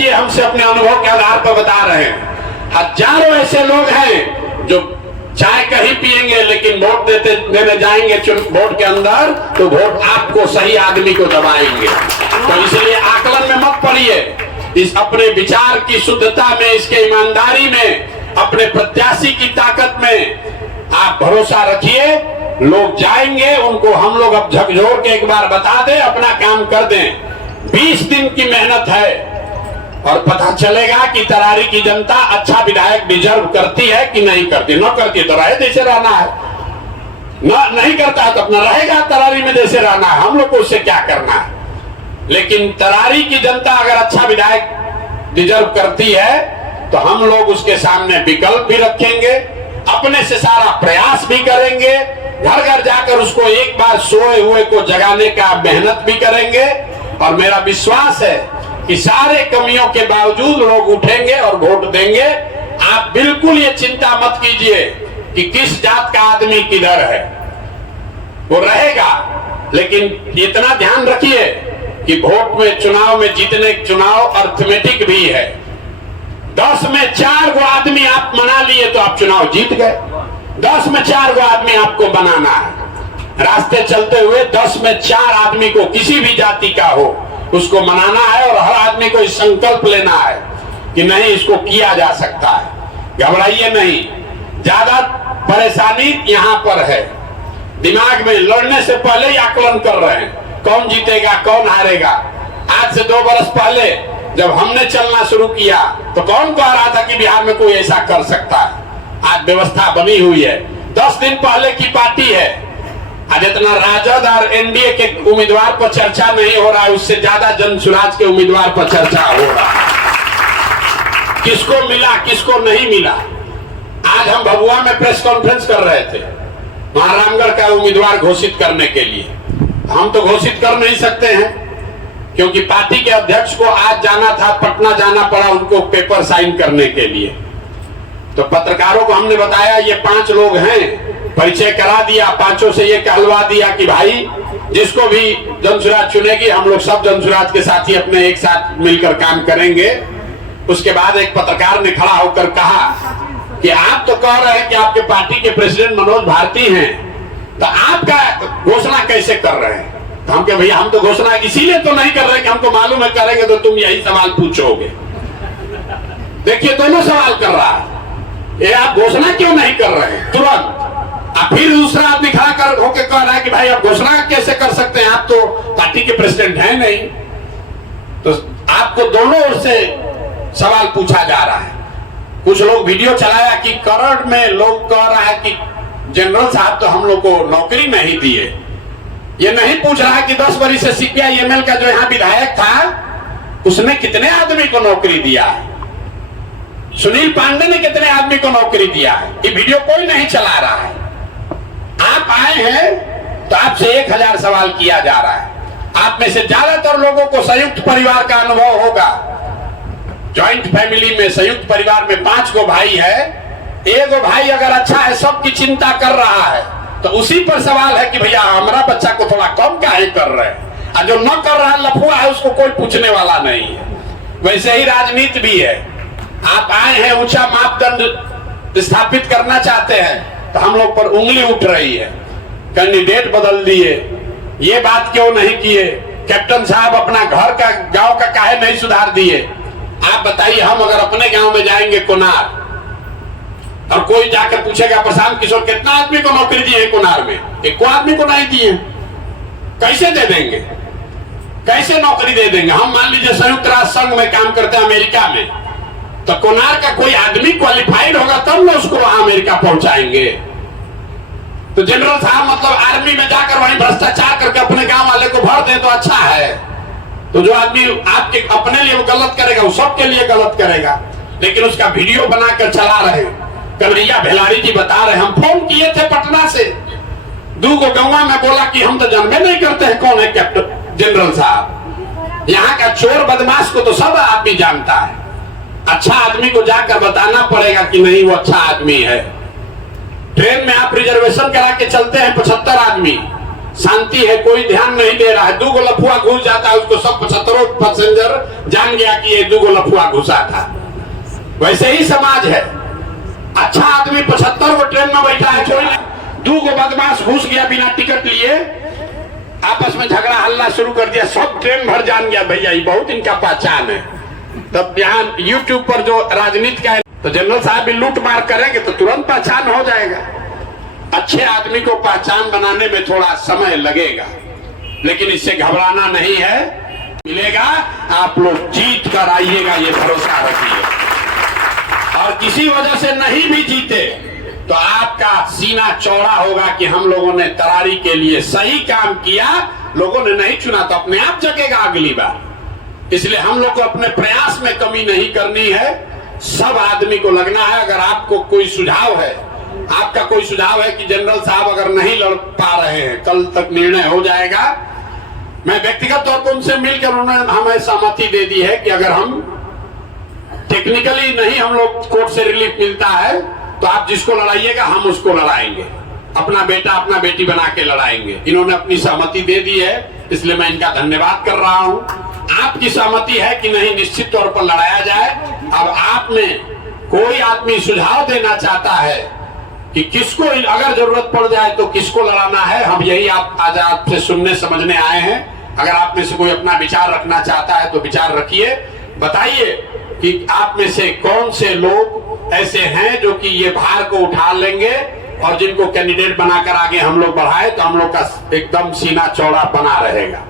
लीजिए, हमसे अपने अनुभव के आधार पर बता रहे हैं। हजारों ऐसे लोग हैं जो चाय कहीं पिएंगे लेकिन वोट देने जाएंगे वोट के अंदर तो वोट आपको सही आदमी को दबाएंगे। तो इसलिए आकलन में मत पड़िए, इस अपने विचार की शुद्धता में, इसके ईमानदारी में, अपने प्रत्याशी की ताकत में आप भरोसा रखिए। लोग जाएंगे, उनको हम लोग अब झकझोर के एक बार बता दें, अपना काम कर दें। 20 दिन की मेहनत है और पता चलेगा कि तरारी की जनता अच्छा विधायक डिजर्व करती है कि नहीं करती। न करती तो रहे जैसे रहना है, नहीं करता है तो अपना रहेगा तरारी में जैसे रहना है, हम लोग को उससे क्या करना है। लेकिन तरारी की जनता अगर अच्छा विधायक डिजर्व करती है तो हम लोग उसके सामने विकल्प भी रखेंगे, अपने से सारा प्रयास भी करेंगे, घर घर जाकर उसको एक बार सोए हुए को जगाने का मेहनत भी करेंगे। और मेरा विश्वास है कि सारे कमियों के बावजूद लोग उठेंगे और वोट देंगे। आप बिल्कुल ये चिंता मत कीजिए कि किस जात का आदमी किधर है, वो रहेगा। लेकिन इतना ध्यान रखिए कि वोट में, चुनाव में जीतने, चुनाव अर्थमेटिक भी है। 10 में 4 गो आदमी आप मना लिए तो आप चुनाव जीत गए। 10 में 4 गो आदमी आपको बनाना है। रास्ते चलते हुए 10 में 4 आदमी को, किसी भी जाति का हो, उसको मनाना है और हर आदमी को इस संकल्प लेना है कि नहीं, इसको किया जा सकता है। घबराइए नहीं, ज्यादा परेशानी यहाँ पर है। दिमाग में लड़ने से पहले ही आकलन कर रहे हैं, कौन जीतेगा कौन हारेगा। आज से 2 बरस पहले जब हमने चलना शुरू किया तो कौन कह रहा था कि बिहार में कोई ऐसा कर सकता है। आज व्यवस्था बनी हुई है। 10 दिन पहले की पार्टी है। आज इतना राजद और एनडीए के उम्मीदवार पर चर्चा नहीं हो रहा है, उससे ज्यादा जनसुराज के उम्मीदवार पर चर्चा हो रहा है। किसको मिला किसको नहीं मिला। आज हम भभुआ में प्रेस कॉन्फ्रेंस कर रहे थे, वहां रामगढ़ का उम्मीदवार घोषित करने के लिए। हम तो घोषित कर नहीं सकते हैं क्योंकि पार्टी के अध्यक्ष को आज जाना था, पटना जाना पड़ा उनको पेपर साइन करने के लिए। तो पत्रकारों को हमने बताया ये 5 लोग हैं, परिचय करा दिया, 5ों से ये कहलवा दिया कि भाई जिसको भी जनसुराज चुनेगी हम लोग सब जनसुराज के साथी अपने एक साथ मिलकर काम करेंगे। उसके बाद एक पत्रकार ने खड़ा होकर कहा कि आप तो कह रहे हैं कि आपके पार्टी के प्रेसिडेंट मनोज भारती हैं, तो आपका घोषणा कैसे कर रहे हैं। तो हम कहे भैया हम तो घोषणा इसीलिए तो नहीं कर रहे कि हमको मालूम है करेंगे तो तुम यही सवाल पूछोगे। देखिए दोनों सवाल कर रहा है, ये आप घोषणा क्यों नहीं कर रहे हैं तुरंत। अब फिर दूसरा आदमी खड़ा कर होकर कह रहा है कि भाई आप घोषणा कैसे कर सकते हैं, आप तो पार्टी के प्रेसिडेंट हैं नहीं। तो आपको दोनों ओर से सवाल पूछा जा रहा है। कुछ लोग वीडियो चलाया कि करड़ में लोग कह रहा है कि जनरल साहब तो हम लोग को नौकरी नहीं दिए। ये नहीं पूछ रहा है कि 10 वर्ष से CPI-ML का जो यहाँ विधायक था उसने कितने आदमी को नौकरी दिया है, सुनील पांडे ने कितने आदमी को नौकरी दिया है। ये वीडियो कोई नहीं चला रहा है। आप आए हैं तो आपसे 1000 सवाल किया जा रहा है। आप में से ज्यादातर लोगों को संयुक्त परिवार का अनुभव होगा। जॉइंट फैमिली में, संयुक्त परिवार में 5 गो भाई है, एक भाई अगर अच्छा है, सबकी चिंता कर रहा है, तो उसी पर सवाल है कि भैया हमारा बच्चा को थोड़ा कम काहे कर रहे हैं। और जो न कर रहा है, लफुआ है, उसको कोई पूछने वाला नहीं है। वैसे ही राजनीति भी है। आप आए हैं, ऊंचा मापदंड स्थापित करना चाहते हैं, तो हम लोग पर उंगली उठ रही है। कैंडिडेट बदल दिए, ये बात क्यों नहीं किए, कैप्टन साहब अपना घर का, गांव का काहे नहीं सुधार दिए। आप बताइए, हम अगर अपने गांव में जाएंगे कोनार और कोई जाकर पूछेगा प्रशांत किशोर कितना आदमी को नौकरी दिए कोनार में, 1 आदमी को नहीं दिए, कैसे दे देंगे, कैसे नौकरी दे देंगे। हम मान लीजिए संयुक्त राष्ट्र संघ में काम करते हैं अमेरिका में, तो कोनार का कोई आदमी क्वालिफाइड होगा तब ना उसको वहां अमेरिका पहुंचाएंगे। तो जनरल साहब मतलब आर्मी में जाकर वहीं भ्रष्टाचार करके अपने गांव वाले को भर दे तो अच्छा है। तो जो आदमी आपके अपने लिए वो गलत करेगा, वो सबके लिए गलत करेगा। लेकिन उसका वीडियो बनाकर चला रहे। कन्हैया भेलारी जी बता रहे, हम फोन किए थे पटना से, 2 गो गौवा में बोला कि हम तो जानबे नहीं करते हैं कौन है कैप्टन जनरल साहब। यहाँ का चोर बदमाश को तो सब आदमी जानता है। अच्छा आदमी को जाकर बताना पड़ेगा कि नहीं वो अच्छा आदमी है। ट्रेन में आप रिजर्वेशन करा के चलते हैं 75 आदमी, शांति है, कोई ध्यान नहीं दे रहा है। 2 गो लफुआ घुस जाता है, उसको सब 75 पैसेंजर जान गया कि ये 2 गो लफुआ घुसा था। वैसे ही समाज है। अच्छा आदमी 75 गो ट्रेन में बैठा है, कोई 2 गो बदमाश घुस गया बिना टिकट लिए, आपस में झगड़ा हल्ला शुरू कर दिया, सब ट्रेन भर जान गया भैया ये बहुत इनका पहचान है। तब यहाँ यूट्यूब पर जो राजनीति का है, तो जनरल साहब भी लूट मार करेंगे तो तुरंत पहचान हो जाएगा। अच्छे आदमी को पहचान बनाने में थोड़ा समय लगेगा, लेकिन इससे घबराना नहीं है, मिलेगा। आप लोग जीत कर आइएगा, ये भरोसा रखिए। और किसी वजह से नहीं भी जीते तो आपका सीना चौड़ा होगा कि हम लोगों ने तरारी के लिए सही काम किया, लोगों ने नहीं चुना तो अपने आप जगेगा अगली बार। इसलिए हम लोग को अपने प्रयास में कमी नहीं करनी है, सब आदमी को लगना है। अगर आपको कोई सुझाव है, आपका कोई सुझाव है कि जनरल साहब अगर नहीं लड़ पा रहे हैं, कल तक निर्णय हो जाएगा, मैं व्यक्तिगत तौर पर उनसे मिलकर उन्होंने हमें सहमति दे दी है कि अगर हम टेक्निकली नहीं हम लोग कोर्ट से रिलीफ मिलता है तो आप जिसको लड़ाइएगा हम उसको लड़ाएंगे, अपना बेटा अपना बेटी बना के लड़ाएंगे। इन्होंने अपनी सहमति दे दी है, इसलिए मैं इनका धन्यवाद कर रहा हूं। आपकी सहमति है कि नहीं, निश्चित तौर पर लड़ाया जाए। अब आप में कोई आदमी सुझाव देना चाहता है कि किसको अगर जरूरत पड़ जाए तो किसको लड़ाना है, हम यही आप आज आपसे सुनने समझने आए हैं। अगर आप में से कोई अपना विचार रखना चाहता है तो विचार रखिए, बताइए कि आप में से कौन से लोग ऐसे हैं जो कि ये भार को उठा लेंगे और जिनको कैंडिडेट बनाकर आगे हम लोग बढ़ाए तो हम लोग का एकदम सीना चौड़ा बना रहेगा।